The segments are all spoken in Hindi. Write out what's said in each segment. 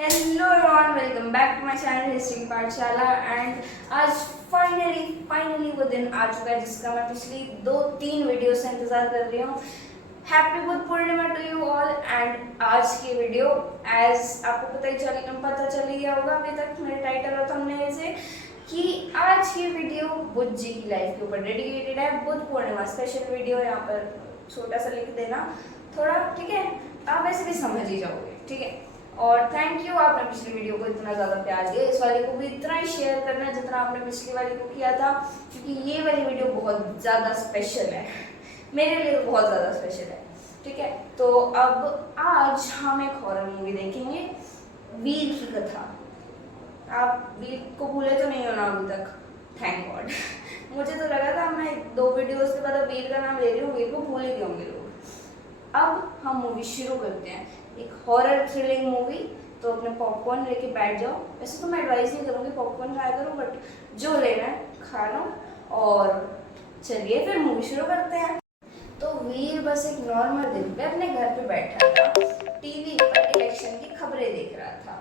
Hello everyone, welcome back to my channel history Pathshala. And आज फाइनली वो दिन आ चुका है जिसका मैं पिछली 2-3 वीडियो से इंतजार कर रही हूँ। Happy Buddha Purnima to you all. And आज की वीडियो एज आपको पता चल ही गया होगा अभी तक मेरे टाइटल और थंबनेल से कि आज की वीडियो बुद्ध जी की लाइफ के ऊपर डेडिकेटेड है। बुद्ध पूर्णिमा स्पेशल वीडियो यहाँ पर छोटा सा लिख देना थोड़ा, ठीक है? आप ऐसे भी समझ ही जाओगे, ठीक है? और थैंक यू, आपने पिछली वीडियो को इतना ज़्यादा प्यार दिया। इस वाली को भी इतना ही शेयर करना जितना आपने पिछली वाली को किया था, क्योंकि ये वाली वीडियो बहुत ज़्यादा स्पेशल है, मेरे लिए तो बहुत ज़्यादा स्पेशल है, ठीक है? तो अब आज हम एक हॉरर मूवी देखेंगे, वीर की कथा। आप वीर को भूले तो नहीं हो ना अभी तक? Thank God. मुझे तो लगा था मैं 2 वीडियोस के बाद वीर का नाम ले रही हूँ, वीर को भूल ही गए होंगे लोग। अब हम मूवी शुरू करते हैं, एक हॉरर थ्रिलिंग मूवी। तो अपने पॉपकॉर्न लेके बैठ जाओ। वैसे तो मैं एडवाइस नहीं करूँगी पॉपकॉर्न खाया करो, बट जो लेना है खा लो। और चलिए फिर मूवी शुरू करते हैं। तो वीर बस एक नॉर्मल दिन पे अपने घर पे बैठा था, टीवी पर इलेक्शन की खबरें देख रहा था।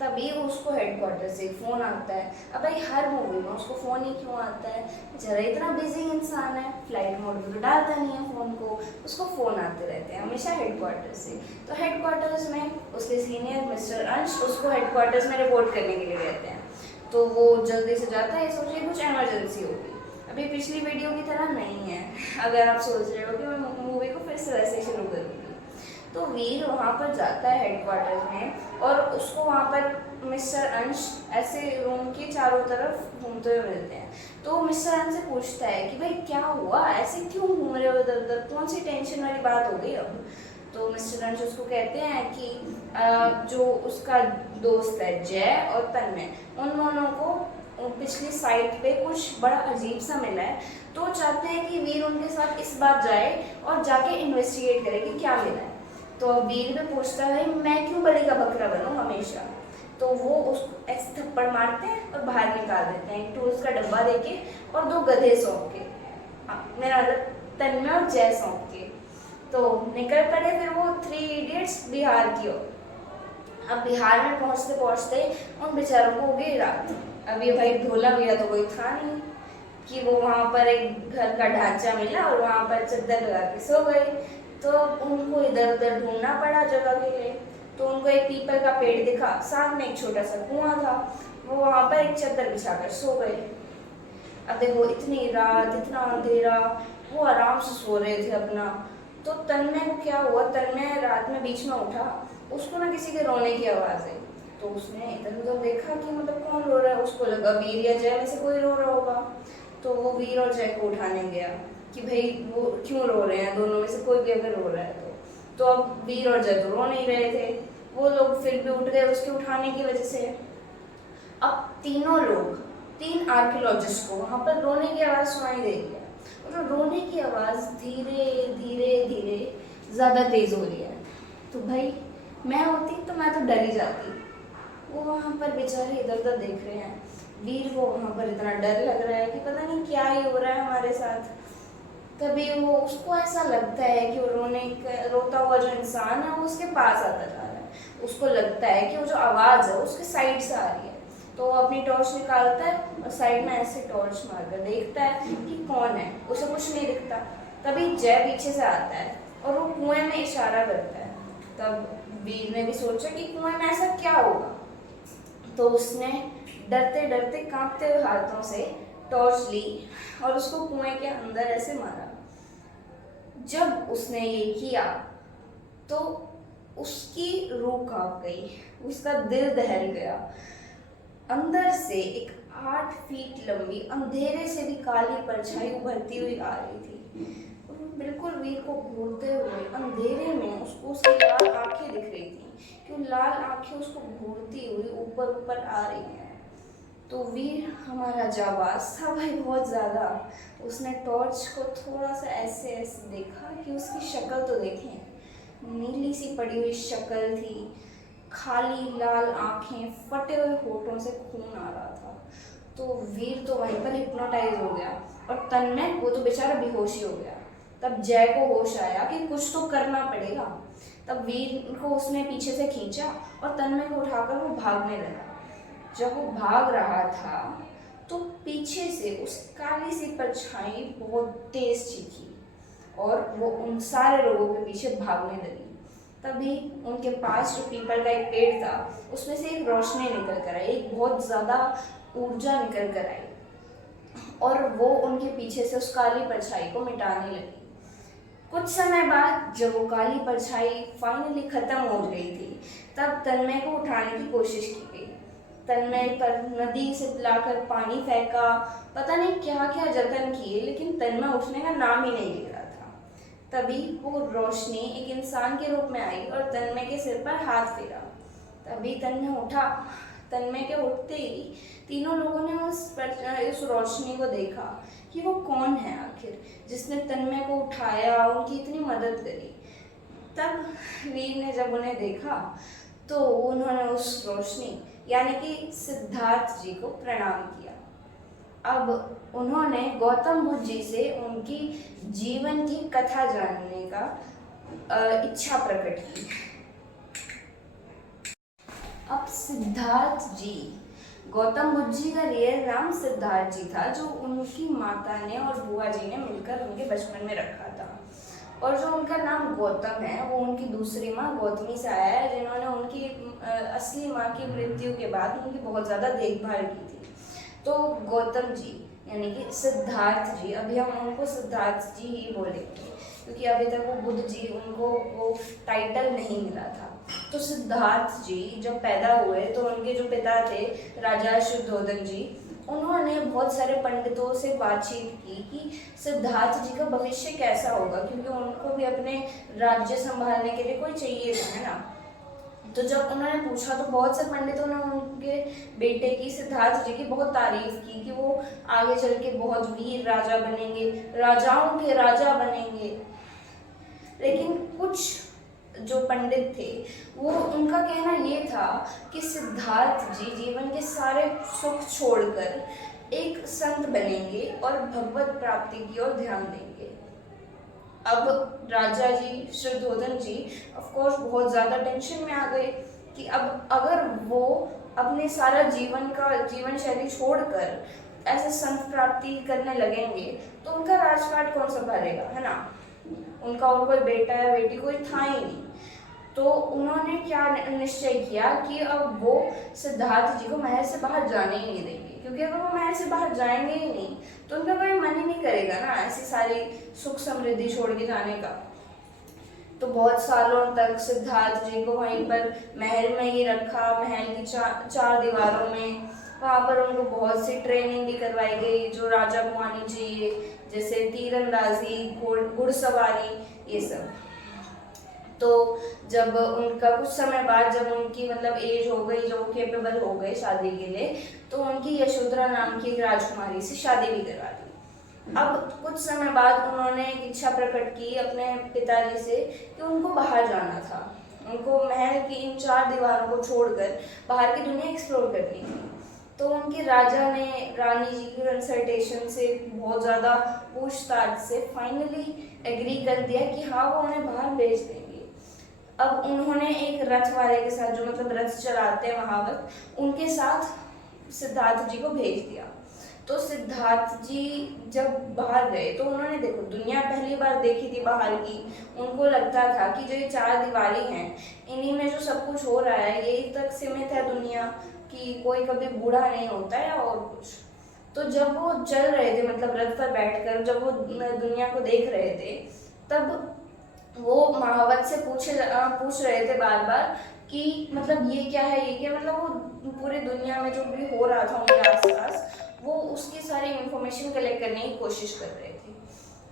तभी उसको हेडक्वार्टर से फ़ोन आता है। अब भाई हर मूवी में उसको फ़ोन ही क्यों आता है? जरा इतना बिजी इंसान है, फ्लाइट मोड में तो डालता नहीं है फ़ोन को, उसको फ़ोन आते रहते हैं हमेशा हेडक्वार्टर से। तो हेडक्वार्टर्स में उसके सीनियर मिस्टर अंश उसको हेडक्वार्टर्स में रिपोर्ट करने के लिए रहते हैं। तो वो जल्दी से जाता है, सोचिए कुछ एमरजेंसी होगी। अभी पिछली वीडियो की तरह नहीं है, अगर आप सोच रहे हो कि मैं मूवी को फिर से वैसे ही शुरू करूँगी। तो वीर वहाँ पर जाता है हेडक्वार्टर्स में, और उसको वहाँ पर मिस्टर अंश ऐसे रूम के चारों तरफ घूमते हुए मिलते हैं। तो मिस्टर अंश से पूछता है कि भाई क्या हुआ, ऐसे क्यों घूम रहे हो इधर उधर, कौन सी टेंशन वाली बात हो गई अब? तो मिस्टर अंश उसको कहते हैं कि जो उसका दोस्त है जय और तन्मय, उन दोनों को पिछली साइट पे कुछ बड़ा अजीब सा मिला है। तो चाहते हैं कि वीर उनके साथ इस बार जाए और जाके इन्वेस्टिगेट करे कि क्या मिला है। तो वीर भी पूछता है मैं क्यों बलि का बकरा बनूं हमेशा? तो वो उसको ऐसे थप्पड़ मारते हैं और बाहर निकाल देते हैं, एक टूल्स का डब्बा देके और 2 गधे सौंप के, मेरा मतलब तन्मय और जय सौंप के। तो निकल पड़े फिर वो 3 इडियट्स बिहार की ओर। अब बिहार में पहुंचते पहुंचते उन बेचारों को हो गई रात। अब ये भाई ढोला भैया तो कोई था नहीं कि वो वहाँ पर एक घर का ढांचा मिला और वहाँ पर चद्दर लगा के सो गए। तो उनको इधर उधर ढूंढना पड़ा जगह के लिए। तो उनको एक पीपल का पेड़ दिखा, साथ में एक छोटा सा कुआं था, वो वहाँ पर एक चद्दर बिछाकर सो गए। अब देखो इतनी रात, इतना अंधेरा, वो आराम से सो रहे थे अपना। तो तन्मय को क्या हुआ, तन्मय रात में बीच में उठा, उसको ना किसी के रोने की आवाज़ आई। तो उसने इधर उधर देखा कि मतलब कौन रो रहा है, उसको लगा वीर या जय में से कोई रो रहा होगा। तो वो वीर और जय को उठाने गया कि भाई वो क्यों रो रहे हैं, दोनों में से कोई भी अगर रो रहा है तो अब वीर और जय तो रो नहीं रहे थे, वो लोग फिर भी उठ गए उसके उठाने की वजह से। अब तीनों लोग, 3 आर्कियोलॉजिस्ट को वहाँ पर रोने की आवाज़ सुनाई दे रही है, और रोने की आवाज़ धीरे धीरे धीरे ज़्यादा तेज़ हो रही है। तो भाई मैं होती तो मैं तो डर ही जाती। वो वहाँ पर बेचारे इधर उधर देख रहे हैं, वीर को वहाँ पर इतना डर लग रहा है कि पता नहीं क्या ही हो रहा है हमारे साथ। तभी वो, उसको ऐसा लगता है कि वो रोता हुआ जो इंसान है वो उसके पास आता जा रहा है। उसको लगता है कि वो जो आवाज़ है उसके साइड से आ रही है। तो वो अपनी टॉर्च निकालता है और साइड में ऐसे टॉर्च मारकर देखता है कि कौन है, उसे कुछ नहीं दिखता। तभी जय पीछे से आता है और वो कुएं में इशारा करता है। तब वीर ने भी सोचा कि कुएं में ऐसा क्या होगा। तो उसने डरते डरते कांपते हुए हाथों से टॉर्च ली और उसको कुएं के अंदर ऐसे मारा। जब उसने ये किया तो उसकी रूह कांप गई, उसका दिल दहल गया। अंदर से एक 8 फीट लंबी अंधेरे से भी काली परछाई उभरती हुई आ रही थी। बिल्कुल वीर को घूरते हुए अंधेरे में उसको उसकी लाल आंखें दिख रही थी कि वो लाल आंखें उसको घूरती हुई ऊपर ऊपर आ रही हैं। तो वीर हमारा जाबाज था भाई बहुत ज़्यादा। उसने टॉर्च को थोड़ा सा ऐसे ऐसे देखा कि उसकी शक्ल तो देखें, नीली सी पड़ी हुई शक्ल थी, खाली लाल आंखें, फटे हुए होठों से खून आ रहा था। तो वीर तो वहीं पर हिप्नोटाइज हो गया और तन्मय वो तो बेचारा बेहोश ही हो गया। तब जय को होश आया कि कुछ तो करना पड़ेगा। तब वीर को उसने पीछे से खींचा और तन्मय को उठाकर वो भागने लगा। जब वो भाग रहा था तो पीछे से उस काली सी परछाई बहुत तेज चीखी और वो उन सारे लोगों के पीछे भागने लगी। तभी उनके पास जो पीपल का एक पेड़ था उसमें से एक रोशनी निकल कर आई, एक बहुत ज़्यादा ऊर्जा निकल कर आई और वो उनके पीछे से उस काली परछाई को मिटाने लगी। कुछ समय बाद जब वो काली परछाई फाइनली खत्म हो गई थी तब तन्मय को उठाने की कोशिश की गई। तन्मय पर नदी से लाकर पानी फेंका, पता नहीं क्या क्या जतन किए, लेकिन तन्मय उठने का नाम ही नहीं ले रहा था। तभी वो रोशनी एक इंसान के रूप में आई और तन्मय के सिर पर हाथ फेरा। तभी तन्मय उठा। तन्मय के उठते ही तीनों लोगों ने उस रोशनी को देखा कि वो कौन है आखिर जिसने तन्मय को उठाया, उनकी इतनी मदद करी। तब वीर ने जब उन्हें देखा तो उन्होंने उस रोशनी यानी कि सिद्धार्थ जी को प्रणाम किया। अब उन्होंने गौतम बुद्ध जी से उनकी जीवन की कथा जानने का इच्छा प्रकट की। अब सिद्धार्थ जी, गौतम बुद्ध जी का रियल नाम सिद्धार्थ जी था, जो उनकी माता ने और बुआ जी ने मिलकर उनके बचपन में रखा था। और जो उनका नाम गौतम है वो उनकी दूसरी माँ गौतमी से आया है, जिन्होंने उनकी असली माँ की मृत्यु के बाद उनकी बहुत ज़्यादा देखभाल की थी। तो गौतम जी यानी कि सिद्धार्थ जी, अभी हम उनको सिद्धार्थ जी ही बोलेंगे क्योंकि अभी तक वो बुद्ध जी, उनको वो टाइटल नहीं मिला था। तो सिद्धार्थ जी जब पैदा हुए तो उनके जो पिता थे राजा शुद्धोधन जी, उन्होंने बहुत सारे पंडितों से बातचीत की कि सिद्धार्थ जी का भविष्य कैसा होगा, क्योंकि उनको भी अपने राज्य संभालने के लिए कोई चाहिए था, है ना। तो जब उन्होंने पूछा तो बहुत से पंडितों ने उनके बेटे की, सिद्धार्थ जी की बहुत तारीफ की कि वो आगे चल के बहुत वीर राजा बनेंगे, राजाओं के राजा बनेंगे। लेकिन कुछ जो पंडित थे वो, उनका कहना ये था कि सिद्धार्थ जी जीवन के सारे सुख छोड़कर एक संत बनेंगे और भगवत प्राप्ति की ओर ध्यान देंगे। अब राजा जी शुद्धोधन जी ऑफ कोर्स बहुत ज़्यादा टेंशन में आ गए कि अब अगर वो अपने सारा जीवन शैली छोड़कर ऐसे संत प्राप्ति करने लगेंगे तो उनका राजपाट कौन संभालेगा, है ना। उनका और कोई बेटा या बेटी कोई था ही नहीं। तो उन्होंने क्या निश्चय किया कि अब वो सिद्धार्थ जी को महल से बाहर जाने ही नहीं देंगे, क्योंकि अगर वो महल से बाहर जाएंगे ही नहीं तो उनका कोई मन ही नहीं करेगा ना ऐसी सारी सुख समृद्धि छोड़ के जाने का। तो बहुत सालों तक सिद्धार्थ जी को वहीं पर महल में ही रखा, महल की चार दीवारों में। वहाँ पर उनको बहुत सी ट्रेनिंग भी करवाई गई जो राजा को आनी चाहिए, जैसे तीरंदाजी, घुड़सवारी, ये सब। तो जब उनका कुछ समय बाद जब उनकी मतलब एज हो गई, जब वो केपेबल हो गए शादी के लिए, तो उनकी यशोधरा नाम की एक राजकुमारी से शादी भी करवा दी। अब कुछ समय बाद उन्होंने एक इच्छा प्रकट की अपने पिताजी से कि उनको बाहर जाना था, उनको महल की इन चार दीवारों को छोड़कर बाहर की दुनिया एक्सप्लोर करनी थी। तो उनके राजा ने रानी जी की कंसल्टेशन से, बहुत ज़्यादा पूछताछ से फाइनली एग्री कर दिया कि हाँ वो उन्हें बाहर भेज देंगे। अब उन्होंने एक रथ वाले के साथ, जो मतलब रथ चलाते हैं महावत, उनके साथ सिद्धार्थ जी को भेज दिया। तो सिद्धार्थ जी जब बाहर गए तो उन्होंने, देखो दुनिया पहली बार देखी थी बाहर की, उनको लगता था कि जो ये चार दीवारी हैं इन्हीं में जो सब कुछ हो रहा है यही तक सीमित है दुनिया, कि कोई कभी बूढ़ा नहीं होता है और कुछ। तो जब वो चल रहे थे, मतलब रथ पर बैठकर जब वो दुनिया को देख रहे थे, तब वो महावत से पूछ रहे थे बार बार कि मतलब ये क्या है, ये क्या, मतलब वो पूरी दुनिया में जो भी हो रहा था उनके आसपास, वो उसकी सारी इंफॉर्मेशन कलेक्ट करने की कोशिश कर रहे थे।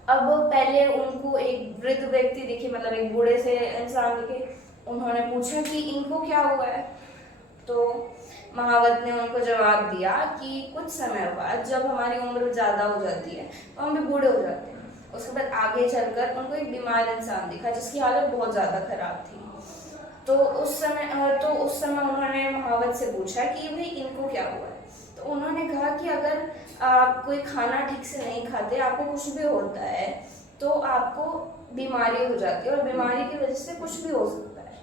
अब पहले उनको एक वृद्ध व्यक्ति दिखे, मतलब एक बूढ़े से इंसान दिखे। उन्होंने पूछा कि इनको क्या हुआ है। तो महावत ने उनको जवाब दिया कि कुछ समय बाद जब हमारी उम्र ज़्यादा हो जाती है तो हम भी बूढ़े हो जाते हैं। उसके बाद आगे चलकर उनको एक बीमार इंसान दिखा जिसकी हालत बहुत ज़्यादा खराब थी। तो उस समय उन्होंने महावत से पूछा कि भाई इनको क्या हुआ है। तो उन्होंने कहा कि अगर आप कोई खाना ठीक से नहीं खाते, आपको कुछ भी होता है, तो आपको बीमारी हो जाती है और बीमारी की वजह से कुछ भी हो सकता है।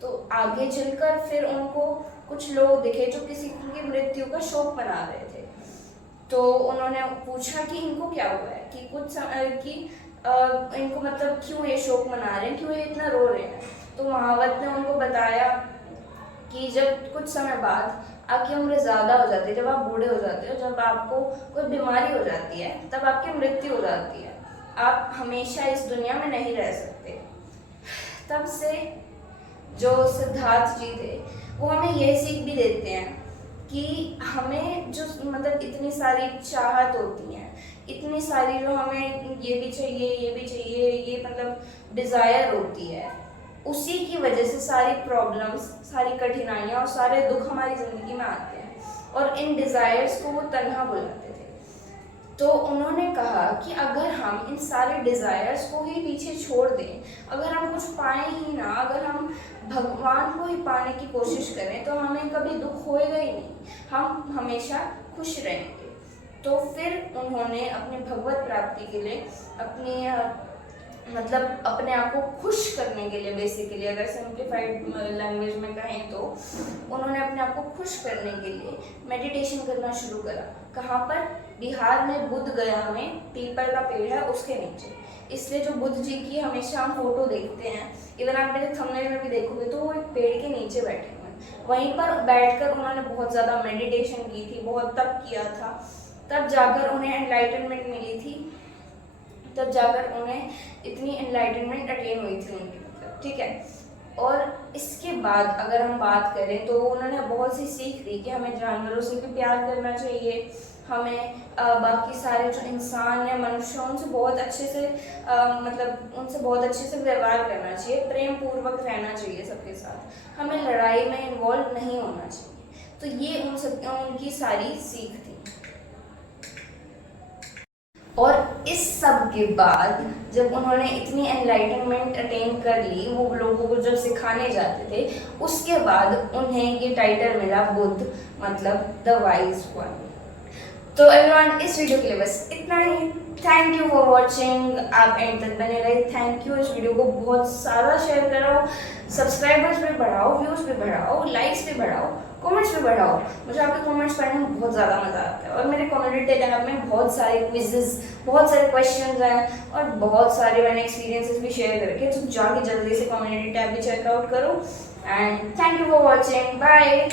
तो आगे चलकर फिर उनको कुछ लोग दिखे जो किसी की मृत्यु का शोक मना रहे थे। तो उन्होंने पूछा कि इनको क्या हुआ है, कि इनको मतलब क्यों ये शोक मना रहे हैं, क्यों ये इतना रो रहे हैं। तो महावत ने उनको बताया कि जब कुछ समय बाद आपकी उम्र ज़्यादा हो जाती है, जब आप बूढ़े हो जाते हो, जब आपको कोई बीमारी हो जाती है, तब आपकी मृत्यु हो जाती है, आप हमेशा इस दुनिया में नहीं रह सकते। तब से जो सिद्धार्थ जी थे वो हमें ये सीख भी देते हैं कि हमें जो मतलब इतनी सारी चाहत होती हैं, इतनी सारी जो हमें ये भी चाहिए, ये मतलब डिज़ायर होती है, उसी की वजह से सारी प्रॉब्लम्स, सारी कठिनाइयाँ और सारे दुख हमारी ज़िंदगी में आते हैं। और इन डिज़ायर्स को वो तन्हा बुलाते थे। तो उन्होंने कहा कि अगर हम इन सारे डिज़ायर्स को ही पीछे छोड़ दें, अगर हम कुछ पाएं ही ना, अगर हम भगवान को ही पाने की कोशिश करें, तो हमें कभी दुख होएगा ही नहीं, हम हमेशा खुश रहेंगे। तो फिर उन्होंने अपनी भगवत प्राप्ति के लिए मतलब अपने आप को खुश करने के लिए, बेसिकली अगर सिंप्लीफाइड लैंग्वेज में कहें तो उन्होंने अपने आप को खुश करने के लिए मेडिटेशन करना शुरू करा। कहाँ पर? बिहार में बुद्ध गया में पीपल का पेड़ है उसके नीचे। इसलिए जो बुद्ध जी की हमेशा हम फोटो देखते हैं, इवन आप मेरे थंबनेल में भी देखोगे तो वो एक पेड़ के नीचे बैठे हुए हैं। वहीं पर बैठकर उन्होंने बहुत ज़्यादा मेडिटेशन की थी, बहुत तप किया था, तब जाकर उन्हें एनलाइटनमेंट मिली थी, तब जाकर उन्हें इतनी एनलाइटनमेंट अटेन हुई थी उनकी, मतलब ठीक है। और इसके बाद अगर हम बात करें तो उन्होंने बहुत सी सीख दी कि हमें जानवरों से भी प्यार करना चाहिए, हमें बाकी सारे जो इंसान या मनुष्य उनसे बहुत अच्छे से मतलब उनसे बहुत अच्छे से व्यवहार करना चाहिए, प्रेम पूर्वक रहना चाहिए सबके साथ, हमें लड़ाई में इन्वॉल्व नहीं होना चाहिए। तो ये उनकी सारी सीख थी। और इस सब के बाद जब उन्होंने इतनी एनलाइटनमेंट अटेन कर ली, वो लोगों को जब सिखाने जाते थे, उसके बाद उन्हें ये टाइटल मिला बुद्ध, मतलब द वाइज वन। तो एवरीवन, इस वीडियो के लिए बस इतना ही। थैंक यू फॉर वॉचिंग, आप एंड तक बने रहे। Thank you. इस वीडियो को बहुत सारा शेयर करो, सब्सक्राइबर्स भी बढ़ाओ, व्यूज़ भी बढ़ाओ, लाइक्स भी बढ़ाओ, कमेंट्स भी बढ़ाओ। मुझे आपके कमेंट्स पढ़ने में बहुत ज़्यादा मज़ा आता है। और मेरे कम्युनिटी टैब में बहुत सारे क्विजेस, बहुत सारे क्वेश्चंस हैं और बहुत सारे मैंने एक्सपीरियंसेस भी शेयर करके, तो जाके जल्दी से कम्युनिटी टैब भी चेकआउट करो। And thank you for watching, bye.